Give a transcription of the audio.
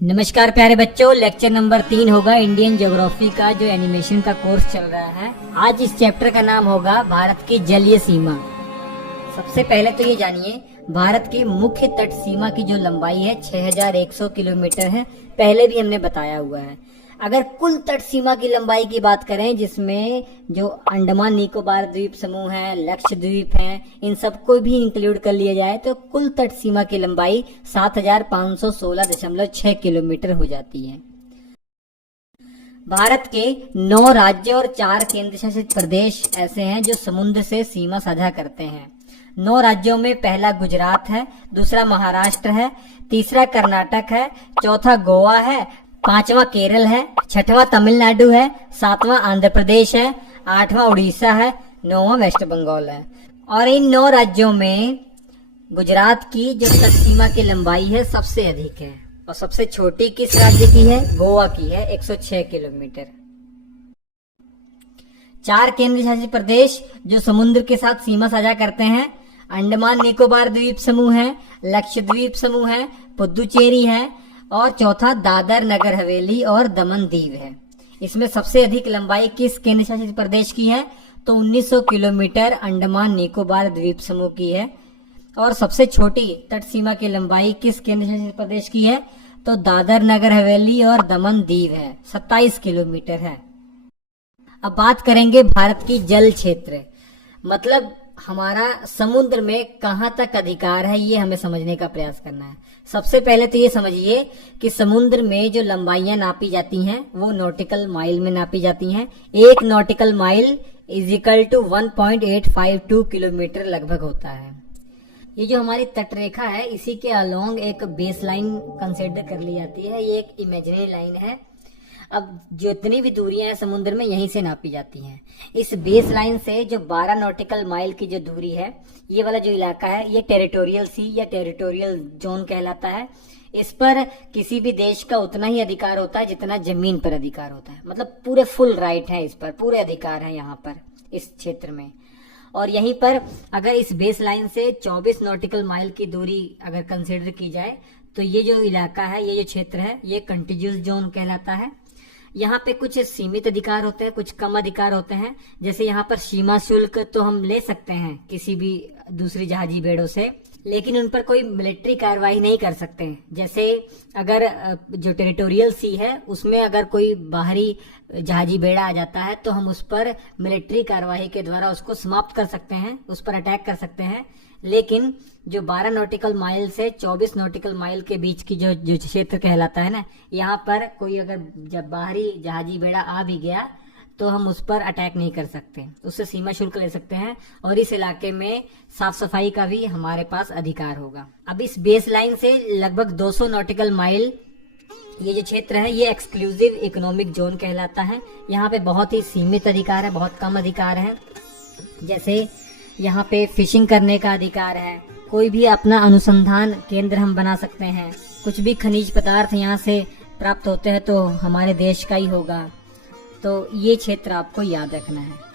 नमस्कार प्यारे बच्चों, लेक्चर नंबर 3 होगा इंडियन ज्योग्राफी का जो एनिमेशन का कोर्स चल रहा है। आज इस चैप्टर का नाम होगा भारत की जलीय सीमा। सबसे पहले तो ये जानिए, भारत की मुख्य तट सीमा की जो लंबाई है 6100 किलोमीटर है। पहले भी हमने बताया हुआ है। अगर कुल तट सीमा की लंबाई की बात करें, जिसमें जो अंडमान निकोबार द्वीप समूह है, लक्षद्वीप है, इन सबको भी इंक्लूड कर लिया जाए तो कुल तट सीमा की लंबाई 7516.6 किलोमीटर हो जाती है। भारत के 9 राज्य और 4 केंद्र शासित प्रदेश ऐसे हैं जो समुद्र से सीमा साझा करते हैं। 9 राज्यों में पहला गुजरात है, दूसरा महाराष्ट्र है, तीसरा कर्नाटक है, चौथा गोवा है, 5वां केरल है, 6वां तमिलनाडु है, 7वां आंध्र प्रदेश है, 8वां उड़ीसा है, 9वां वेस्ट बंगाल है। और इन 9 राज्यों में गुजरात की जो तट सीमा की लंबाई है सबसे अधिक है, और सबसे छोटी किस राज्य की है? गोवा की है, 106 किलोमीटर। 4 केंद्र शासित प्रदेश जो समुद्र के साथ सीमा साझा करते हैं, अंडमान निकोबार द्वीप समूह है, लक्षद्वीप समूह है, पुदुचेरी है, और चौथा दादर नगर हवेली और दमन दीव है। इसमें सबसे अधिक लंबाई किस केंद्र शासित प्रदेश की है? तो 1900 किलोमीटर अंडमान निकोबार द्वीप समूह की है। और सबसे छोटी तट सीमा की लंबाई किस केंद्र शासित प्रदेश की है? तो दादर नगर हवेली और दमन दीव है, 27 किलोमीटर है। अब बात करेंगे भारत की जल क्षेत्र, मतलब हमारा समुद्र में कहाँ तक अधिकार है, ये हमें समझने का प्रयास करना है। सबसे पहले तो ये समझिए कि समुद्र में जो लंबाइयां नापी जाती हैं वो नॉटिकल माइल में नापी जाती हैं। 1 nautical mile is equal to 1.852 kilometre लगभग होता है। ये जो हमारी तट रेखा है, इसी के अलोंग एक बेस लाइन कंसिडर कर ली जाती है। ये एक इमेजिनरी लाइन है। अब जितनी भी दूरियां हैं समुद्र में, यहीं से नापी जाती हैं। इस बेस लाइन से जो 12 नॉटिकल माइल की जो दूरी है, ये वाला जो इलाका है, ये टेरिटोरियल सी या टेरिटोरियल जोन कहलाता है। इस पर किसी भी देश का उतना ही अधिकार होता है जितना जमीन पर अधिकार होता है। मतलब पूरे फुल राइट है, इस पर पूरे अधिकार है यहाँ पर इस क्षेत्र में। और यहीं पर अगर इस बेस लाइन से 24 नॉटिकल माइल की दूरी अगर कंसिडर की जाए तो ये जो इलाका है, ये जो क्षेत्र है, ये कंटिजियस जोन कहलाता है। यहाँ पे कुछ सीमित अधिकार होते हैं, कुछ कम अधिकार होते हैं। जैसे यहाँ पर सीमा शुल्क तो हम ले सकते हैं किसी भी दूसरी जहाजी बेड़ों से, लेकिन उन पर कोई मिलिट्री कार्रवाई नहीं कर सकते हैं। जैसे अगर जो टेरिटोरियल सी है उसमें अगर कोई बाहरी जहाजी बेड़ा आ जाता है तो हम उस पर मिलिट्री कार्रवाई के द्वारा उसको समाप्त कर सकते हैं, उस पर अटैक कर सकते हैं। लेकिन जो 12 नॉटिकल माइल से 24 नॉटिकल माइल के बीच की जो क्षेत्र कहलाता है ना, यहाँ पर कोई अगर जब बाहरी जहाजी बेड़ा आ भी गया तो हम उस पर अटैक नहीं कर सकते, उससे सीमा शुल्क ले सकते हैं। और इस इलाके में साफ सफाई का भी हमारे पास अधिकार होगा। अब इस बेस लाइन से लगभग 200 नॉटिकल माइल ये जो क्षेत्र है, ये एक्सक्लूसिव इकोनॉमिक जोन कहलाता है। यहाँ पे बहुत ही सीमित अधिकार है, बहुत कम अधिकार है। जैसे यहाँ पे फिशिंग करने का अधिकार है, कोई भी अपना अनुसंधान केंद्र हम बना सकते हैं, कुछ भी खनिज पदार्थ यहाँ से प्राप्त होते हैं तो हमारे देश का ही होगा। तो ये क्षेत्र आपको याद रखना है।